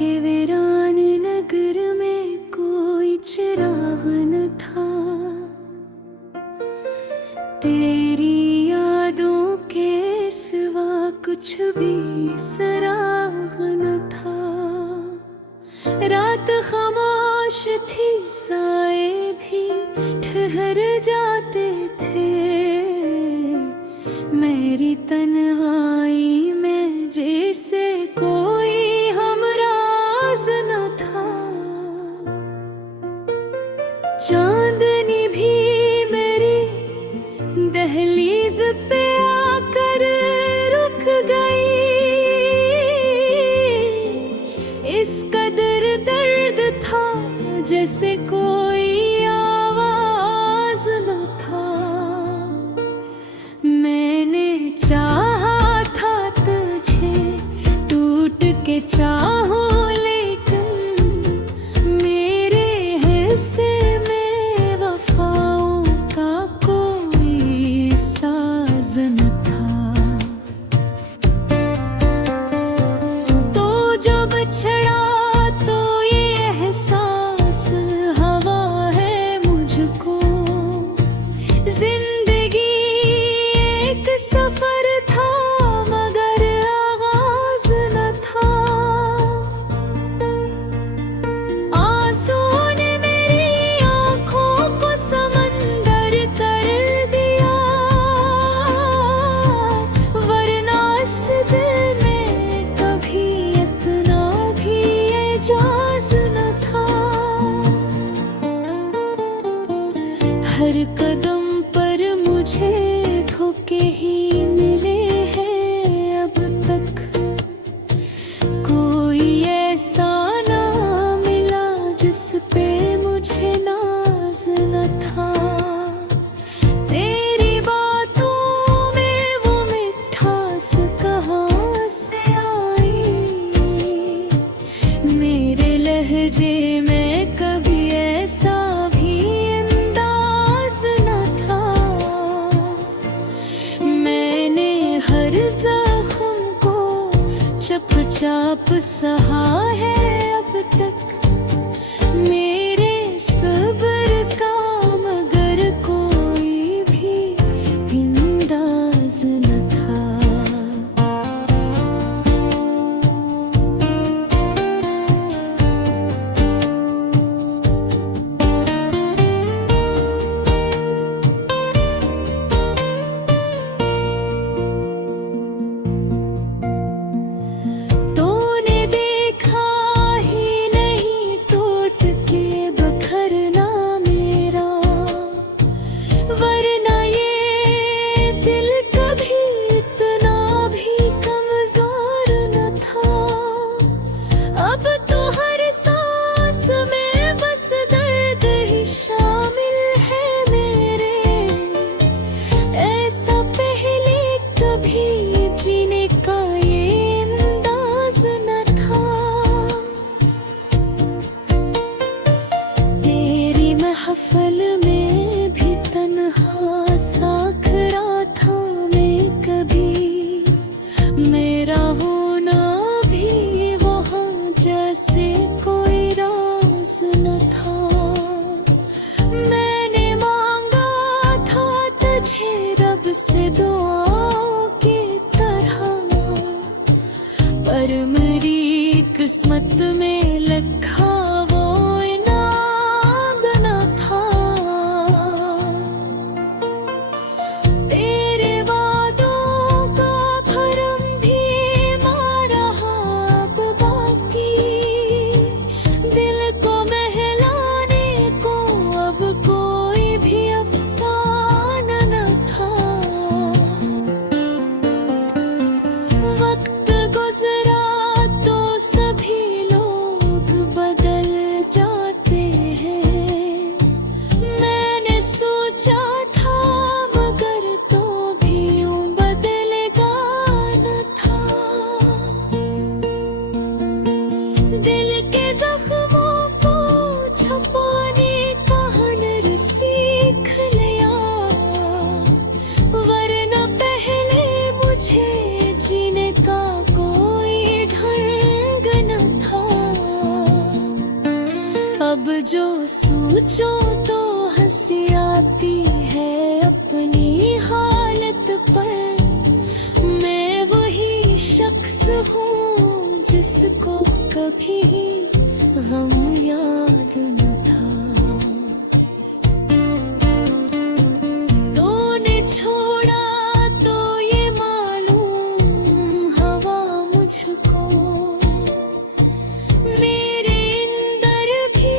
के वीरान नगर में कोई चिराग न था। तेरी यादों के सिवा कुछ भी सराग न था। रात खामोश थी, साए भी ठहर जाते थे। मेरी तन्हाई में जैसे कोई हमराज न था। चांदनी भी मेरी दहलीज पे आकर रुक गई। इस कदर दर्द था जैसे कोई आवाज न था। मैंने चाहा था तुझे टूट के चाहूं, लेकिन मेरे हिस्से में वफाओं का कोई साज न था। तो जो बिछड़ा तो ये एहसास हवा है मुझको। जिंदगी एक सफर था मगर आगाज न था। आंसुओं ने मेरी आंखों को समंदर कर दिया, वरना इस दिल में कभी इतना भी एजाज न था। हर कदम पर मुझे धोखे ही मिले हैं अब तक। कोई ऐसा ना मिला जिस पे मुझे नाज न था। तेरी बातों में वो मिठास कहाँ से आई। मेरे लहजे में कभी ऐसा भी अंदाज न था। मैंने हर जख्म को चुपचाप सहा है अब तक। मेरे सब्र का मगर कोई भी अंदाज न था। तूने देखा ही नहीं टूट के बखरना मेरा, वरना ये दिल कभी इतना भी कमजोर न था। अब तो हर सांस में बस दर्द ही शामिल है मेरे। ऐसा पहले कभी जीने का ये अंदाज न था। तेरी महफल में भी तन्हा सा खड़ा था मैं कभी। मेरा होना भी वहाँ जैसे कोई राज न था। मैंने मांगा था तुझे रब से दुआओं की तरह, पर मेरी किस्मत में लिखा वो इनाम न था। तेरे वादों का भरम भी मारा अब बाकी। दिल को महलाने को अब कोई भी अफसाना न था। वक्त गुजरा तो सभी लोग बदल जाते हैं। मैंने सोचा था मगर तो भी यूं बदलेगा न था। दिल के जख्मों को छुपाने का हुनर सीख लिया, वरना पहले मुझे जीने का कोई ढंग न था। जो सोचो तो हंसी आती है अपनी हालत पर। मैं वही शख्स हूँ जिसको कभी गम याद न था। तूने छोड़ा तो ये मालूम हवा मुझको, मेरे अंदर भी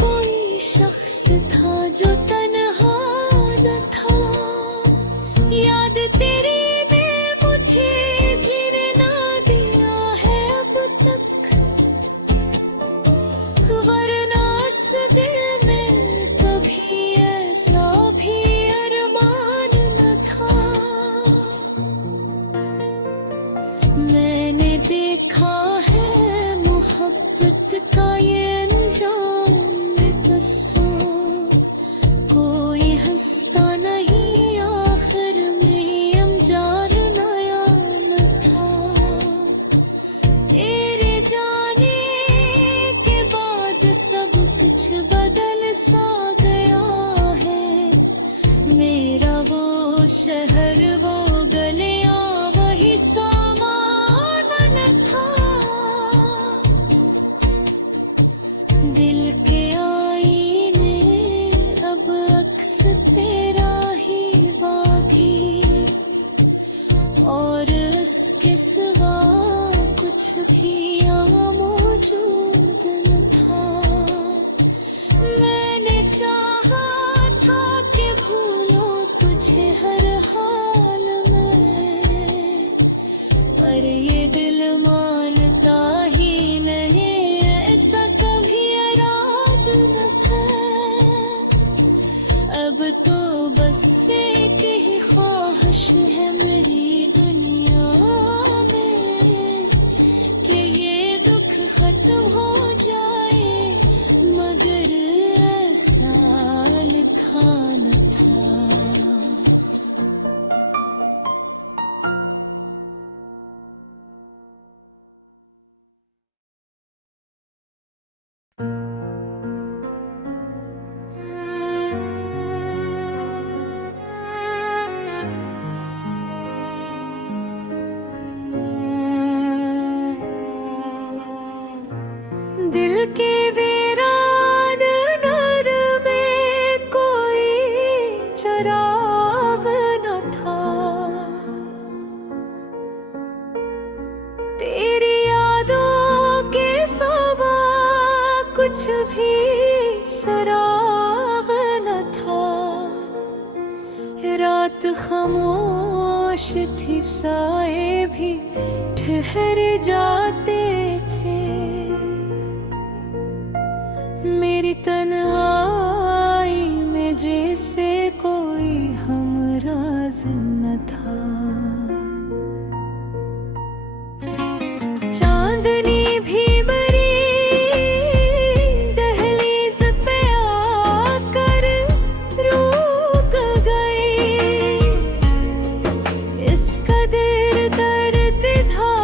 कोई शख्स था जो तन्हा न था। याद तेरी में मुझे जीने ना दिया है अब तक, वरना इस दिल में कभी ऐसा भी अरमान न था। मैंने देखा है मोहब्बत का ये अंजाम बस, कोई हंसता नहीं आखिर में अनजान नया न था। तेरे जाने के बाद सब कुछ बदल सा गया है। मेरा वो शहर वो गलियां वही सामान न था। दिल के आईने अब अक्स तेरा ही बाकी, और इसके सिवा कुछ भी यहाँ मौजूद न था। मैंने चाहा था कि भूलो तुझे हर हाल में, पर ये दिल मानता ही नहीं, ऐसा कभी इराद न था। अब तो बस एक ही ख्वाहिश है मेरी दुनिया में कि ये दुख खत्म हो जाए, मगर ऐसा लिखा न था। दिल के वीरान नर में कोई चराग न था। तेरी यादों के सिवा कुछ भी सराग न था। रात खामोश थी, साए भी ठहर जाते थे। मेरी तन्हाई में जैसे कोई हमराज न था। चांदनी भी मरी दहलीज पे आकर रुक गई। इस कदर दर्द था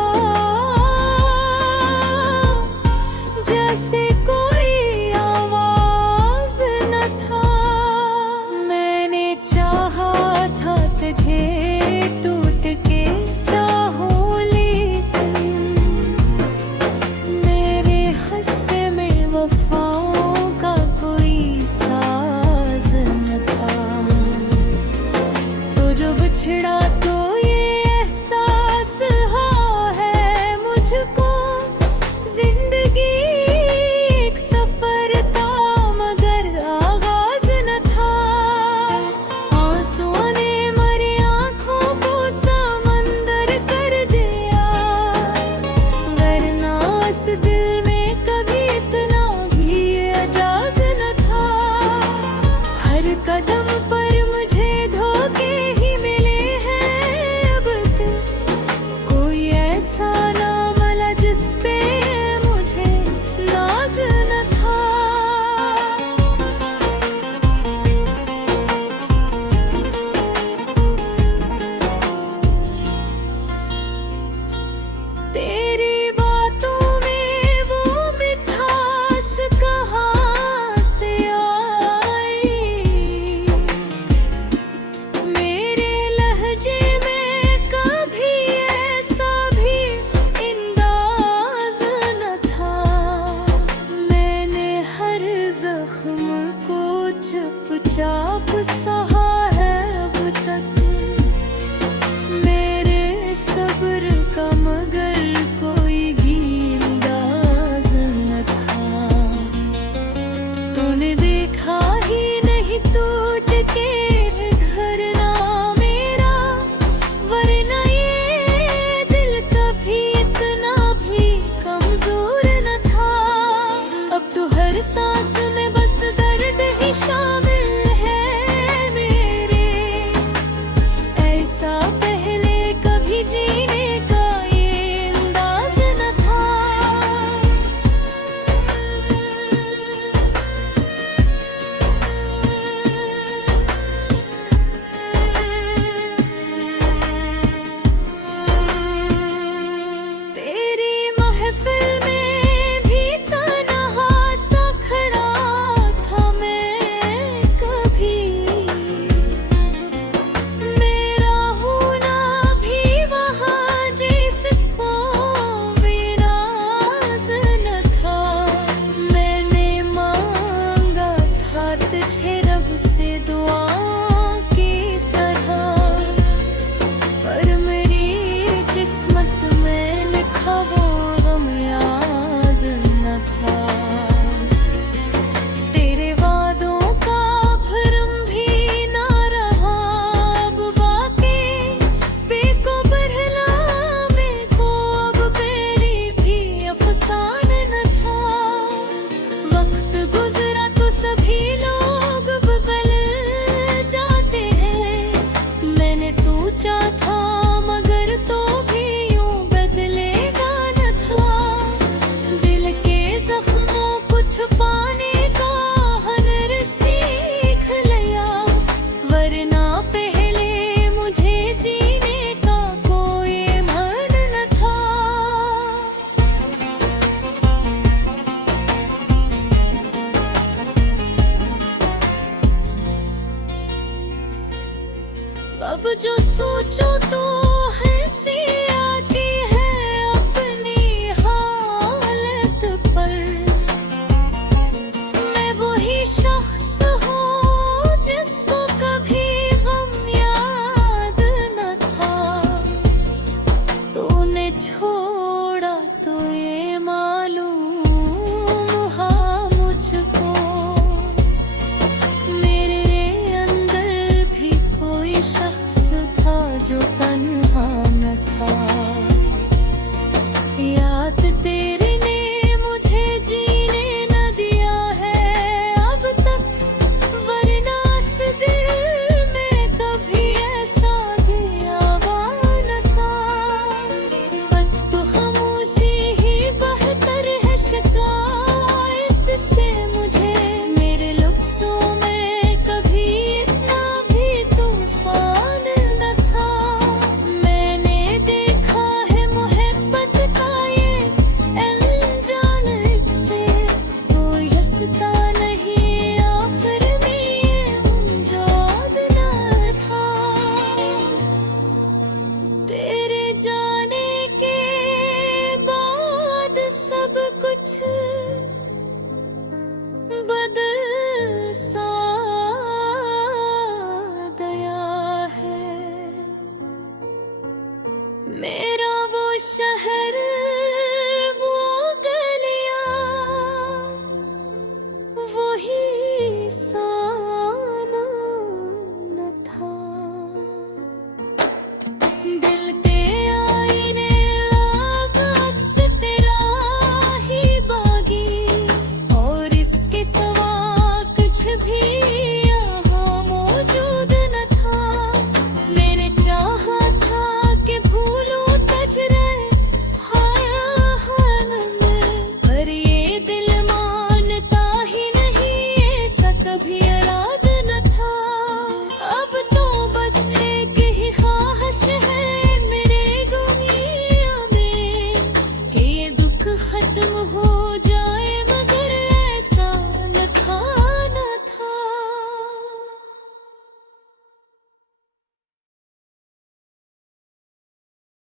सांस में बस दर्द ही शामिल